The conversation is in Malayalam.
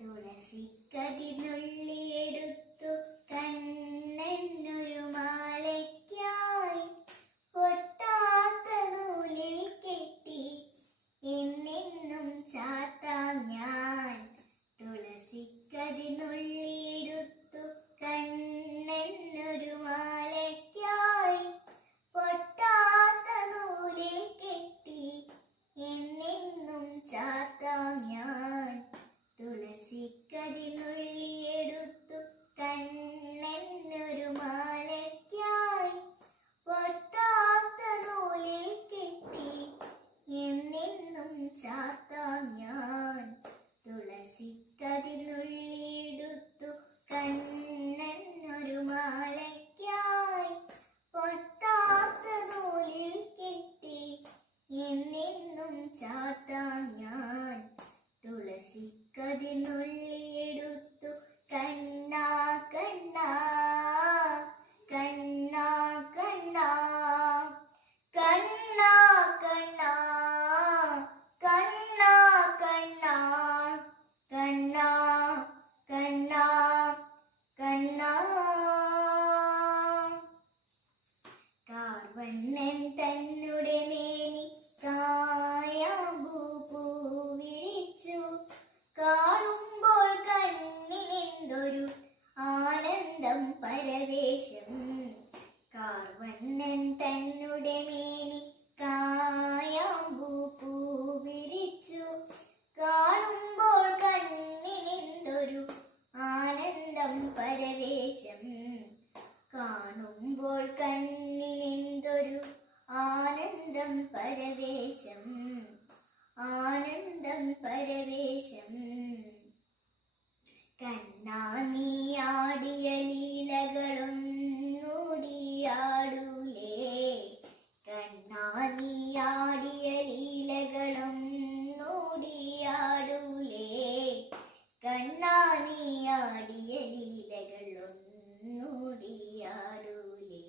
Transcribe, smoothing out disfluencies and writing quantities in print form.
തുളസിക്കതിനുള്ളിയെടുത്തു കണ്ണനൊരു മാലയ്ക്കായി പൊട്ടാത്ത നൂലിൽ കെട്ടി എന്നെന്നും ചാത്താം ഞാൻ. തുളസിക്കതിനുള്ളിയെടുത്തു കണ്ണനൊരു മാലയ്ക്കായി പൊട്ടാത്ത നൂലിൽ കെട്ടി എന്നെന്നും ചാത്താം ഞാൻ. തുളസിക്കതിനുള്ളിയെടുത്തു കണ്ണനൊരു മാലയ്ക്കായി പൊട്ടാത്ത നൂലിൽ കെട്ടി എന്നെന്നും ചാത്താം ഞാൻ. തുളസിക്കതിനുള്ളിയെടുത്തു കണ്ണനൊരു മാലയ്ക്കായി പൊട്ടാത്ത നൂലിൽ കെട്ടി എന്നെന്നും ചാത്താം ഞാൻ. തുളസിക്കതിനുള്ളിയെടുത്തു കണ്ണാ കണ്ണാ കണ്ണാ കണ്ണാ കണ്ണാ കണ്ണാ കണ്ണാ കണ്ണാ കണ്ണാ കണ്ണാ കണ്ണാ. കാർവണ്ണൻ തന്നുടെ മേനി കായാമ്പൂ പൂവിരിച്ചു കാണുമ്പോൾ കണ്ണിനെന്തൊരു ആനന്ദം പരവേശം. കാർവണ്ണൻ തന്നുടെ മേനി കായാമ്പൂ പൂവിരിച്ചു കാണുമ്പോൾ കണ്ണിനെന്തൊരു ആനന്ദം പരവേശം. കാണുമ്പോൾ കണ്ണിനെന്തൊരു ആനന്ദം പരവേശം. ആനന്ദം പരവേശം. കണ്ണാ നീ ആടിയ ലീലകളൊന്നൂടിയാടൂലേ. കണ്ണാ നീ ആടിയ ലീലകളൊന്നൂടിയാടൂലേ. കണ്ണാ നീ ആടിയ ലീലകളൊന്നൂടിയാടൂലേ.